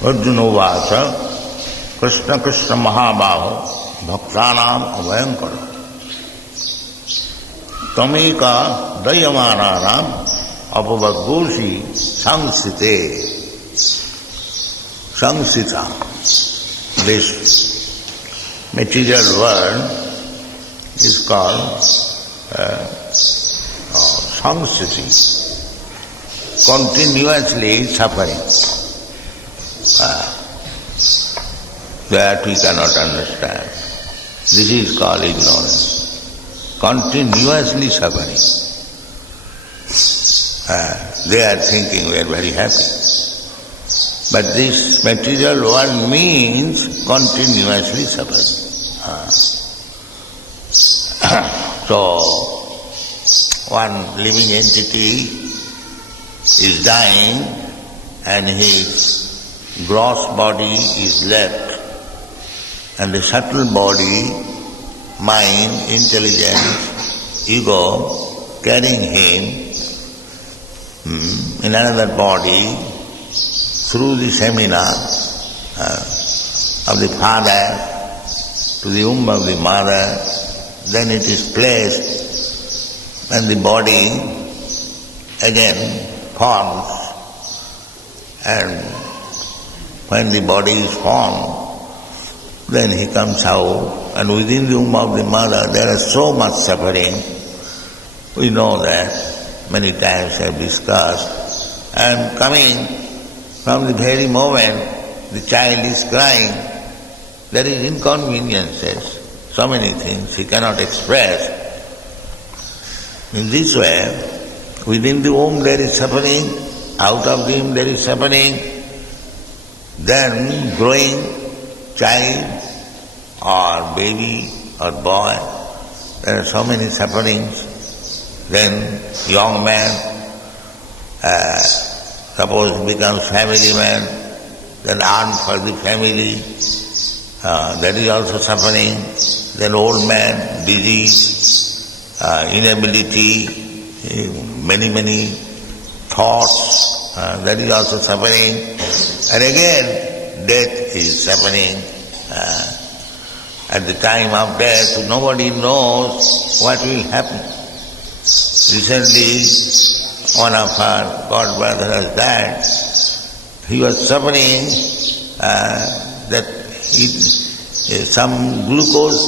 Arjuna Vacha Krishna Krishna Mahabaho Bhaktanam Abhayankara Tameka Dayamananam Apavagoshi Sangsite Sangsita. This material world is called sangsiti, continuously suffering. That we cannot understand. This is called ignorance. Continuously suffering. They are thinking we are very happy. But this material world means continuously suffering. So, one living entity is dying and his gross body is left, and the subtle body, mind, intelligence, ego, carrying him in another body through the seminar of the father to the womb of the mother, then it is placed and the body again forms, and when the body is formed, then he comes out, and within the womb of the mother there is so much suffering. We know that, many times I have discussed, and coming from the very moment the child is crying, there is inconveniences, so many things he cannot express. In this way, within the womb there is suffering, out of the womb there is suffering, then growing child or baby or boy, there are so many sufferings. Then young man, suppose becomes family man, then earn for the family, that is also suffering. Then old man, disease, inability, many thoughts, that is also suffering. And again, death is suffering. At the time of death, nobody knows what will happen. Recently, one of our god brother has died. He was suffering that some glucose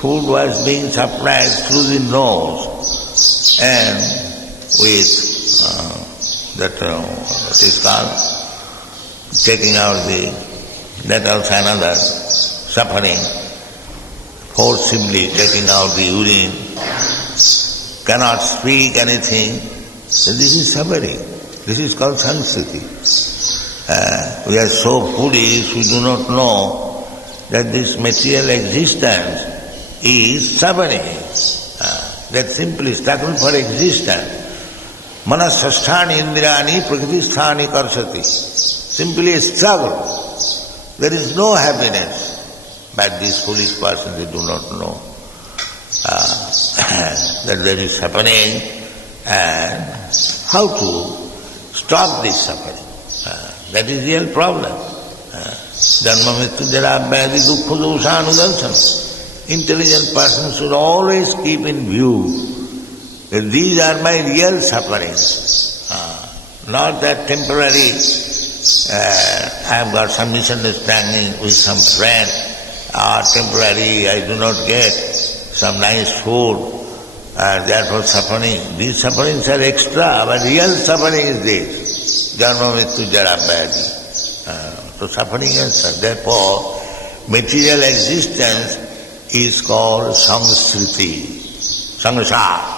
food was being supplied through the nose, and with what is called taking out that also another suffering, forcibly taking out the urine, cannot speak anything. So this is suffering. This is called sanskriti. We are so foolish, we do not know that this material existence is suffering. That simply struggle for existence. Manasasthani indrani prakritisthani karsati. Simply a struggle. There is no happiness. But these foolish persons, they do not know that there is happening and how to stop this suffering. That is real problem. Janma mrityu jara vyadhi dukkha dosha anudarsana. Intelligent person should always keep in view that these are my real sufferings. Not that temporary, I have got some misunderstanding with some friend, or temporary I do not get some nice food, therefore suffering. These sufferings are extra, but real suffering is this. Janma mrityu jara vyadhi. So suffering is such. Therefore, material existence is called samsriti, samsara.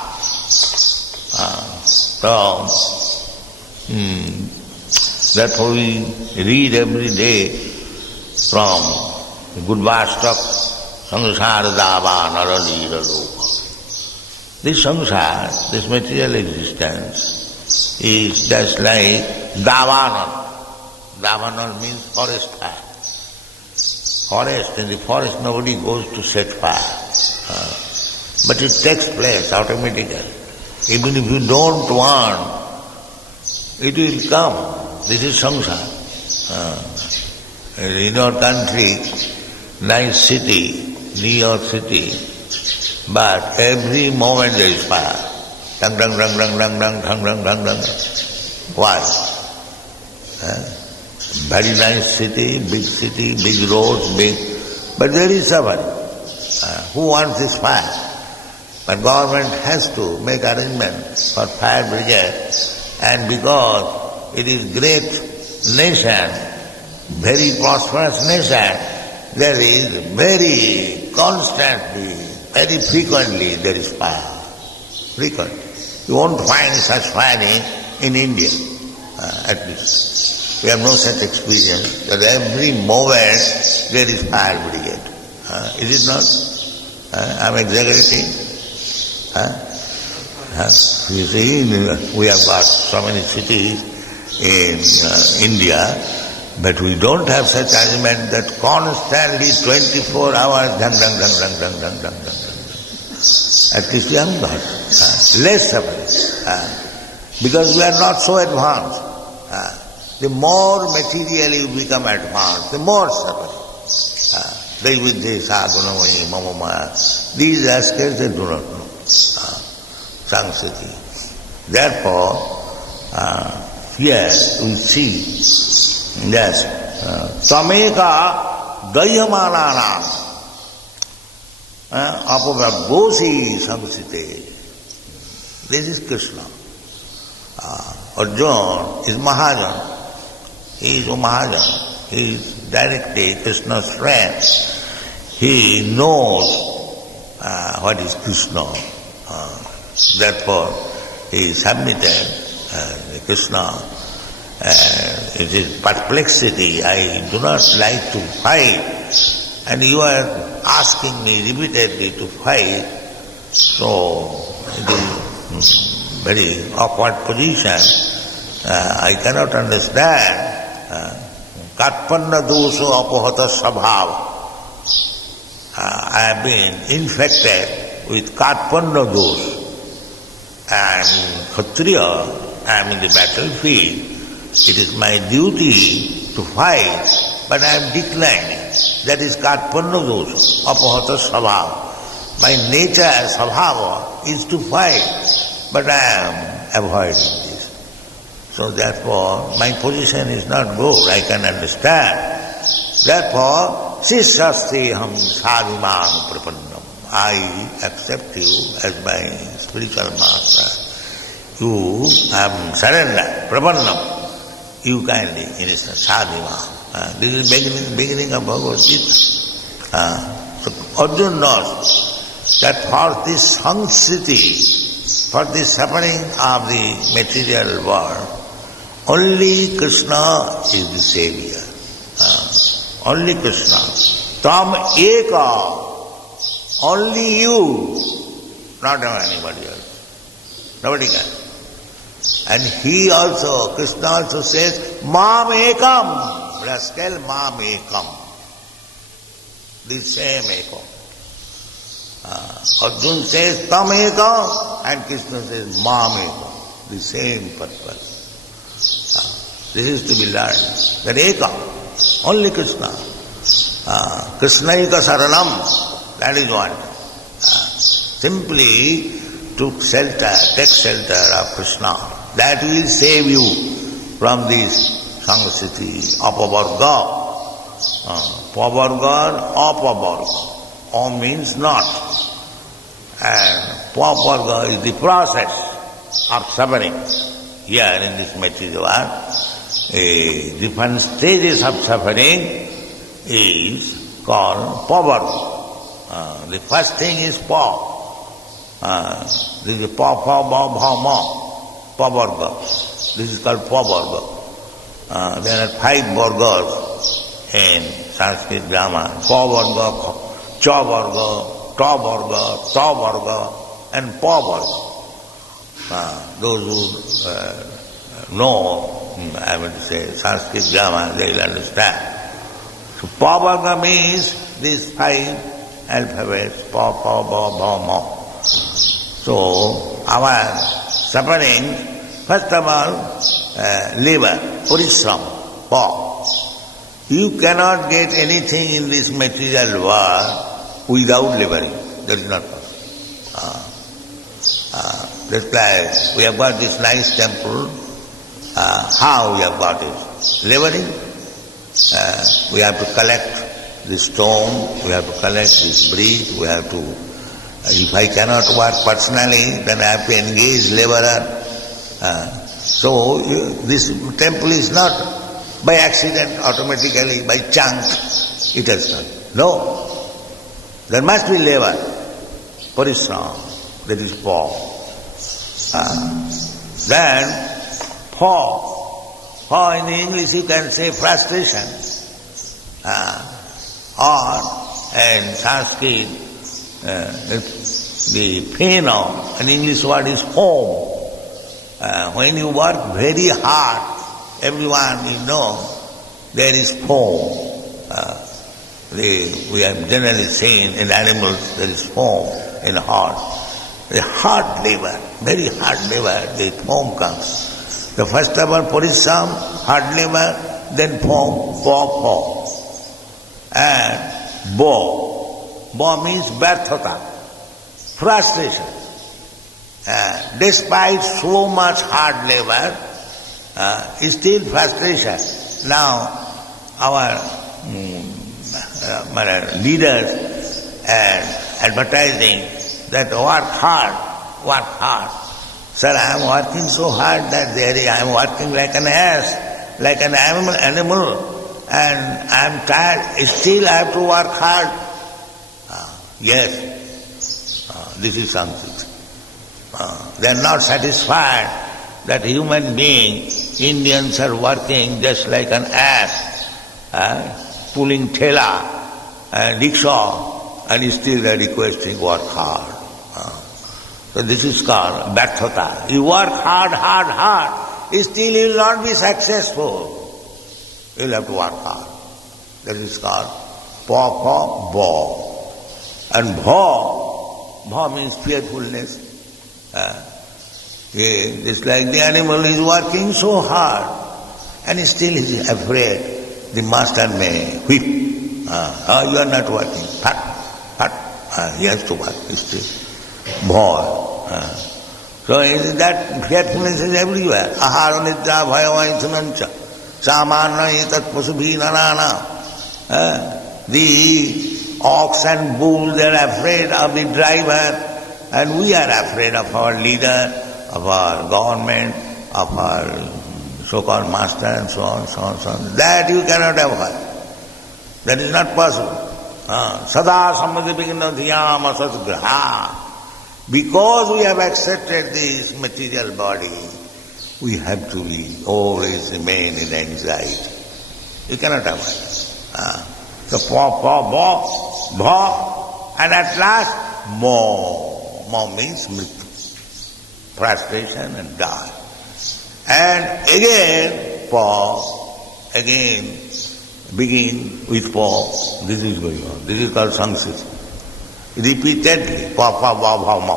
Therefore we read every day from good Vastak, samsara dava naralira loka. This samsara, this material existence, is just like davanal. Davanal means forest fire. Forest, in the forest nobody goes to set fire. But it takes place automatically. Even if you don't want, it will come. This is samsara. In our country, nice city, New York City, but every moment there is fire. Dang, dang, dang, dang, dang, dang, dang, dang, dang, dang. Why? Very nice city, big roads, but there is suffering. Who wants this fire? But government has to make arrangements for fire brigade, and because it is great nation, very prosperous nation, there is very constantly, very frequently there is fire. Frequently. You won't find such firing in India, at least. We have no such experience that every moment there is fire brigade. Is it not? I'm exaggerating. You see, we have got so many cities in India, but we don't have such arrangement that constantly 24 hours, dang, dang, dang, dang, dang, dang, dang, dang. At least we haven't got. Less suffering. Because we are not so advanced. The more materially you become advanced, the more suffering. Daividya, gunamaya, mamamaya. These aspects they do not know. Samsati. Therefore, here we see that tameka dayamanana apavabhosi samsite. This is Krishna. Arjuna is Mahajan. He is a Mahajan. He is directly Krishna's friend. He knows what is Krishna. Therefore, he submitted Krishna. It is perplexity. I do not like to fight. And you are asking me repeatedly to fight. So, it is very awkward position. I cannot understand. Katpanna doso apohata sabhava. I have been infected with Katpanna dosa. I am Kshatriya, I am in the battlefield. It is my duty to fight, but I am declining. That is Katpanna dosa, apohata sabhava. My nature, sabhava, is to fight, but I am avoiding this. So therefore, my position is not good, I can understand. Therefore, sishasteham sadhimam prapannam. I accept you as my spiritual master. You, I am surrendered, prapannam. You kindly, in instance, sadhimam. This is beginning of Bhagavad Gita. So Arjuna knows that for this samsriti, for the suffering of the material world, only Krishna is the Savior. Only Krishna. Tam eka. Only you. Not anybody else. Nobody can. And he also, Krishna also says, Mam ekam, rascal, Mam ekam. The same ekam. Arjuna says, Tam ekam, and Krishna says, Mam ekam. The same purpose. This is to be learned. That ekam, only Krishna. Krishnaika saranam, that is one. Simply to take shelter of Krishna. That will save you from this sangsati, apavarga. Pavarga and apavarga. Om means not. And pavarga is the process of suffering. Here in this material world, different stages of suffering is called pavarga. The first thing is pa. This is pa, pa, ba, bha, ma. Pavarga. This is called pavarga. There are 5 vargas in Sanskrit grammar. Pavarga, chavarga, tavarga, tavarga, and pavarga. Those who know, I would say, Sanskrit grammar, they will understand. So pavarga means these 5 alphabets, pa, pa, ba, ba, ma. So our suffering, first of all, labor, parishram, pa. You cannot get anything in this material world without laboring. That is not possible. That's why we have got this nice temple. How we have got it? Laboring. We have to collect the stone, we have to collect this brick, we have to... If I cannot work personally, then I have to engage laborer. So this temple is not by accident, automatically, by chance, it has not. No. There must be labor, parishram, that is pa. Then pa. Pa in English you can say frustration. Or in Sanskrit, the pain of an English word is home. When you work very hard, everyone you know, there is home. We have generally seen in animals there is home in the heart. The hard labor, very hard labor, the home comes. The first of all, parishram, hard labor, then home, pa. And bo. Bo means barthata, frustration. Despite so much hard labor, still frustration. Now, our leaders are advertising that work hard. Sir, I am working so hard that I am working like an ass, like an animal, and I am tired. Still I have to work hard. Yes, this is something. They are not satisfied that human beings, Indians are working just like an ass, pulling thela and rickshaw, and still they are requesting work hard. So this is called barthata. You work hard, still you will not be successful. You will have to work hard. That is called pa, bo. And bha means fearfulness. It's like the animal is working so hard and still he is afraid. The master may whip. You are not working. Pat. He has to work still. Bha. So that fearfulness is everywhere. Ahara nidra bhaya vaithanancha. Samana etat pasubhi nanana. The ox and bull, they are afraid of the driver, and we are afraid of our leader, of our government, of our so-called master, and so on. That you cannot avoid. That is not possible. Sada samadhi bhigna dhyama satgraha. Because we have accepted this material body, we have to always remain in anxiety. You cannot avoid. So pa, bha, and at last mo. Mo means mrityu, frustration and die. and again begin with paw. This is going on. This is called Sanskrit. Repeatedly, pa pa ba bha ma,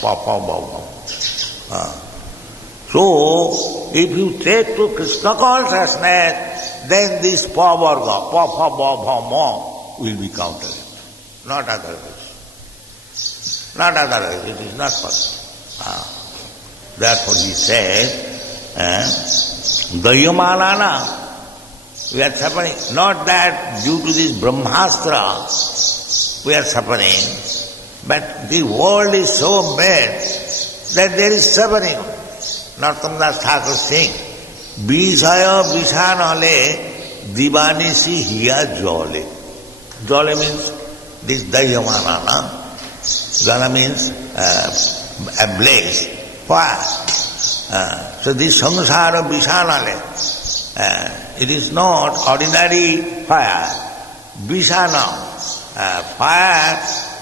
pa pa ba bha. So, if you take to Krishna consciousness, then this pa varga, pa pa ba bha ma, will be counted. Not otherwise. Not otherwise. It is not possible. Therefore he said, Dayamanana, we are suffering. Not that due to this Brahmastra we are suffering, but the world is so bad that there is suffering. Narottam Thakur saying, Bishaya Bishanale Divanisi Hiya Jole. Jole means this Dayamanana. Jala means a blaze, fire. So this samsara Bishanale, it is not ordinary fire. Bishana, fire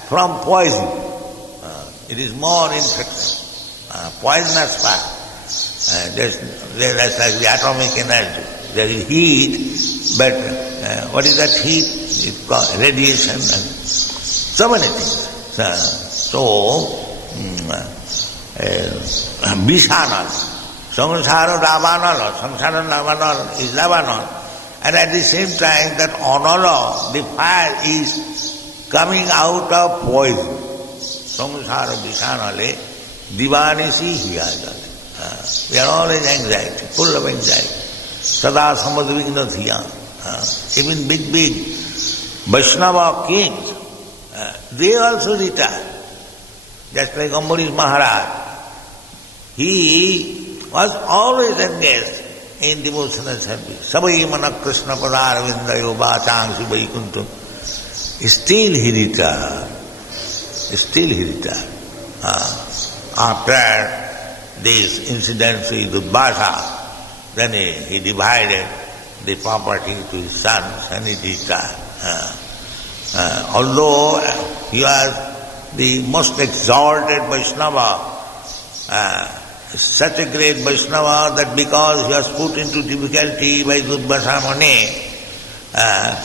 from poison. It is more infection. Poisonous fire. That's like the atomic energy. There is heat, but what is that heat? It's called radiation and so many things. Bishana, samsara Ravanala, samsara Ravanala is Ravanala. And at the same time that Anala, the fire is coming out of poison. Samsara Bishanale, Divanisi Hiyajale. We are always anxiety, full of anxiety. Sada Samadvigna Dhiya. Even big Vaishnava kings, they also retire. Just like Ambarish Maharaj. He was always engaged in devotional service. Sabai mana Krishna padar vindayo bachang sibai kuntum. Still he retired. After this incident with Budsha, then he divided the property to his sons and he retired. Although he was the most exalted Vaishnava, such a great Vaishnava that because he was put into difficulty by Durbhasa Muni,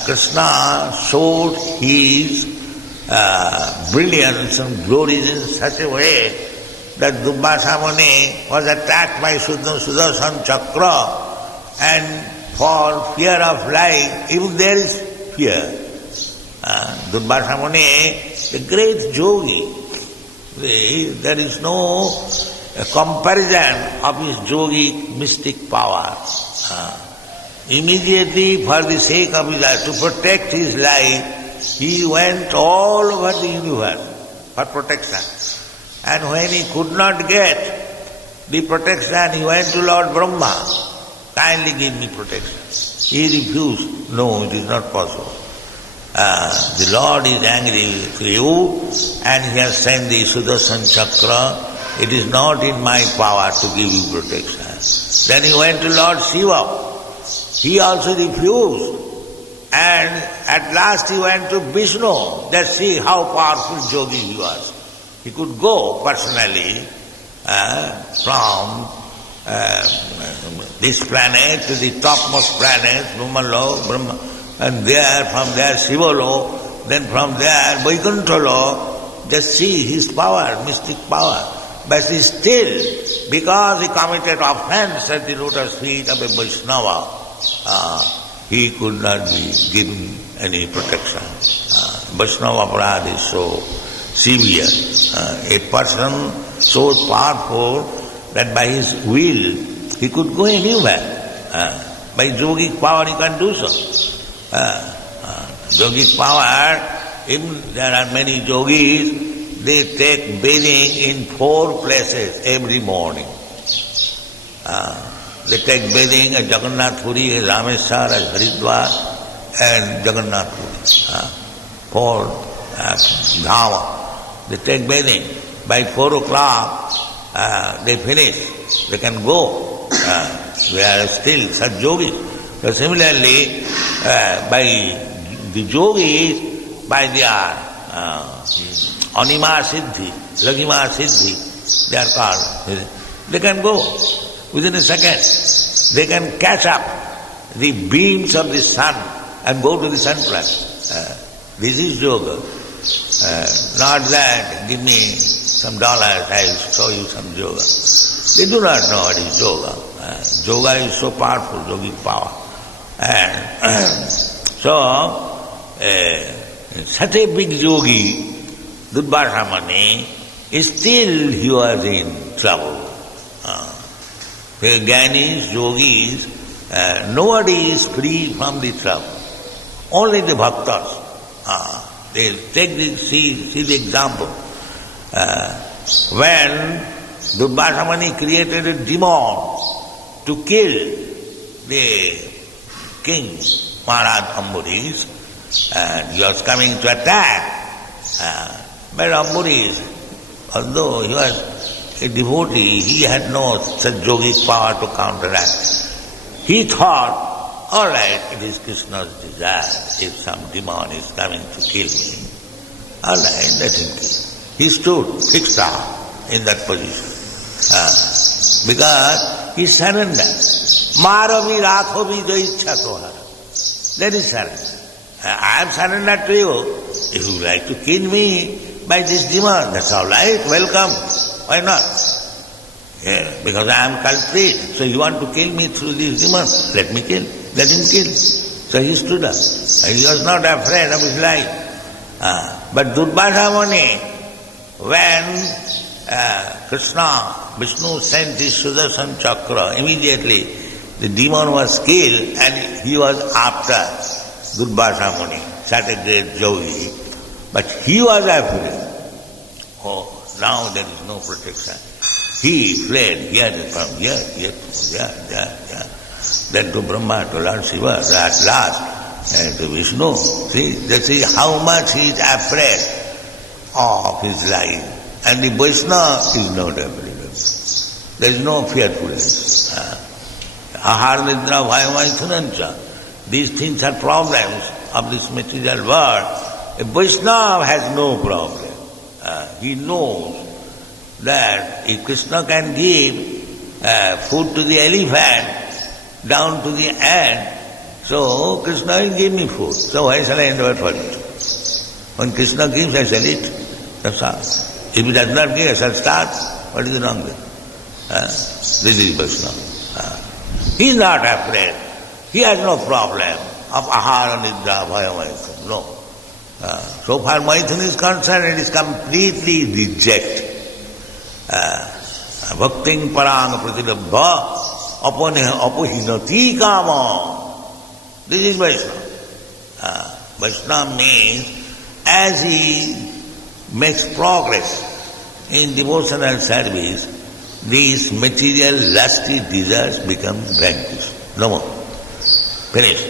Krishna showed his brilliance and glories in such a way that Durbhasa Muni was attacked by Sudarshan Chakra, and for fear of life, even there is fear. Durbhasa Muni, the great yogi, there is no comparison of his yogic mystic power. Immediately, for the sake of his life, to protect his life, he went all over the universe for protection. And when he could not get the protection, he went to Lord Brahma, kindly give me protection. He refused, no, it is not possible. The Lord is angry with you and he has sent the Sudarshan Chakra. It is not in my power to give you protection. Then he went to Lord Shiva. He also refused. And at last he went to Vishnu. Just see how powerful yogi he was. He could go personally from this planet to the topmost planet, Brahma, and there, from there Shivalo, then from there Vaikunthala. Just see his power, mystic power. But still, because he committed offense at the lotus feet of a Vaishnava, he could not be given any protection. Vaishnava aparad is so severe. A person so powerful that by his will he could go anywhere. By yogic power he can do so. Yogic power, even there are many yogis, they take bathing in 4 places every morning. They take bathing at Jagannath Puri, at Rameswar, at Haridwar, and Jagannath Puri. 4 dhama. They take bathing. By 4 o'clock, they finish. They can go. We are still such yogis. So similarly, by the yogis, by their Anima Siddhi, Lagima Siddhi, they are called. They can go. within a second. They can catch up the beams of the sun and go to the sun planet. This is yoga. Not that, give me some dollars, I'll show you some yoga. They do not know what is yoga. Yoga is so powerful, yogic power. And such a big yogi, Durvasa Muni, still he was in trouble. The Gyanis, yogis, nobody is free from the trouble. Only the bhaktas. They take see the example. When Durvasa Muni created a demon to kill the king, Maharaj Ambarish, and he was coming to attack. But Ambarish, although he was a devotee, he had no such yogic power to counteract. He thought, all right, it is Krishna's desire. If some demon is coming to kill me, all right, let him kill. He stood fixed up in that position. Because he surrendered. Maravi rakhovi joichha tohara. That is surrender. I am surrendered to you. If you like to kill me by this demon, that's all right, welcome. Why not? Yeah, because I am culprit. So you want to kill me through this demon? Let me kill. Let him kill. So he stood up. He was not afraid of his life. But Durvasa Muni, when Krishna, Vishnu sent his Sudarshan Chakra, immediately the demon was killed and he was after Durvasa Muni, such a great yogi. But he was afraid. Oh, now there is no protection. He fled here from here to there. Then to Brahma, to Lord Shiva, at last to Vishnu. See how much he is afraid of his life. And the Vaishnava is not afraid. There is no fearfulness. Ahar nidra bhayamaithunancha. These things are problems of this material world. A Vaishnava has no problem. He knows that if Krishna can give food to the elephant down to the ant, so Krishna will give me food. So why shall I endeavor for it? When Krishna gives, I shall eat. That's all. If he does not give, I shall starve. What is wrong with it? This is Vaishnava. He is not afraid. He has no problem of ahara nidra bhaya maithun. No. So far maithun is concerned, it is completely reject. Bhakting parang pratilabha apohinati kama. This is Vaishnava. Vaishnava means as he makes progress in devotional service, these material lusty desires become vanquished. No more. Finished.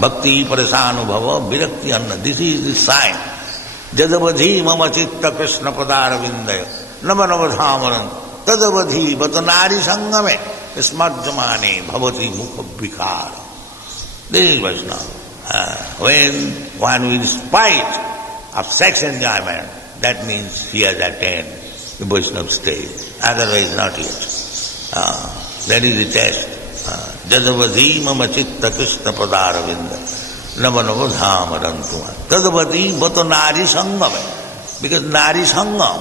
Bhakti parasanubhava virakti anna. This is the sign. Jadavadhi mama chitta krishna padara vindaya namanavadhamaran tadavadhi vatanari sangame smarjamane bhavati mukha vikara. This is Vaishnava. When one will spite of sex enjoyment, that means he has attained the Vaishnava stage. Otherwise not yet. That is the test. Jadavadhi mama chitta krishna padara vindaya namanavadhamarantuma tadavadhi vata nari sangame. Because nari sangam,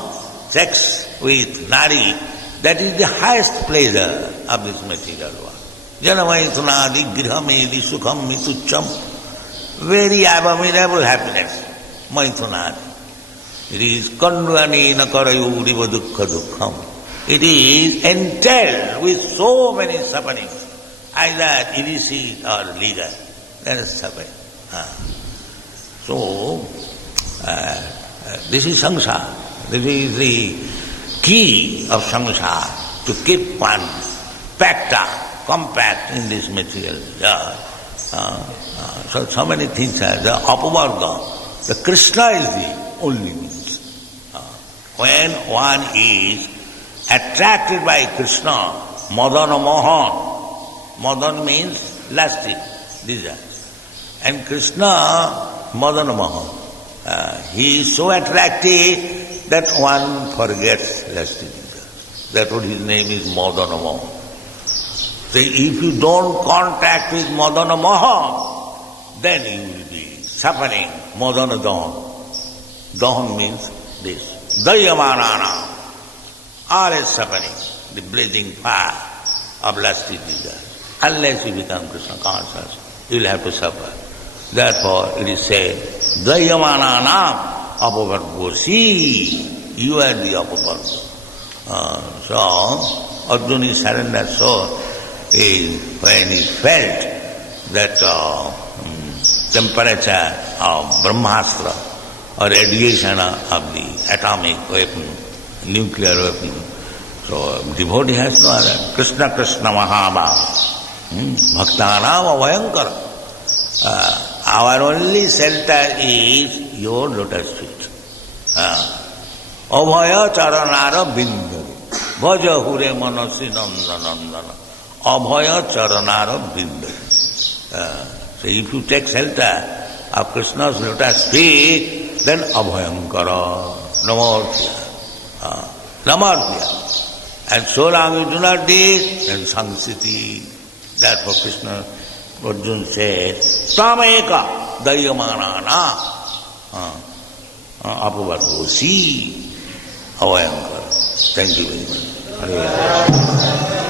sex with nari, that is the highest pleasure of this material world. Janamaithunadi grihamedi sukham mitucham. Very abominable happiness. Maithunadi. It is kandvanena karayuriva dukkha dukkham. It is entailed with so many sufferings, either illicit or legal. That is suffering. So, this is samsara. This is the key of samsara, to keep one packed up, compact in this material world. So many things are the apavarga. The Krishna is the only means. When one is attracted by Krishna, madana mohan. Madan means lusty desires. And Krishna, madana mohan. He is so attractive that one forgets lusty desires. That's what his name is, madana mohan. So if you don't contact with Madana Maha, then you will be suffering Madana Dahan. Dahan means this. Dayamanana. All is suffering, the blazing fire of lusty desire. Unless you become Krishna conscious, you will have to suffer. Therefore, it is said, Dayamanana apavargosi. You are the apavargo. So, Arjuna surrendered soul is when he felt that temperature of Brahmastra or radiation of the atomic weapon, nuclear weapon. So, devotee has no other. Krishna Krishna Mahabhava. Bhaktanam Avayankara. Our only shelter is your lotus feet. Abhaya charanara bindari. Bhaja hure manasi nandana. Abhaya charanara bindari. So if you take shelter of Krishna's lotus feet, then abhayankara. Namortya. Namortya. And so long you do not this, then sangsiti. Therefore Krishna, Arjuna says, Tameka dayamanana apavargosi avayankara. Thank you very much.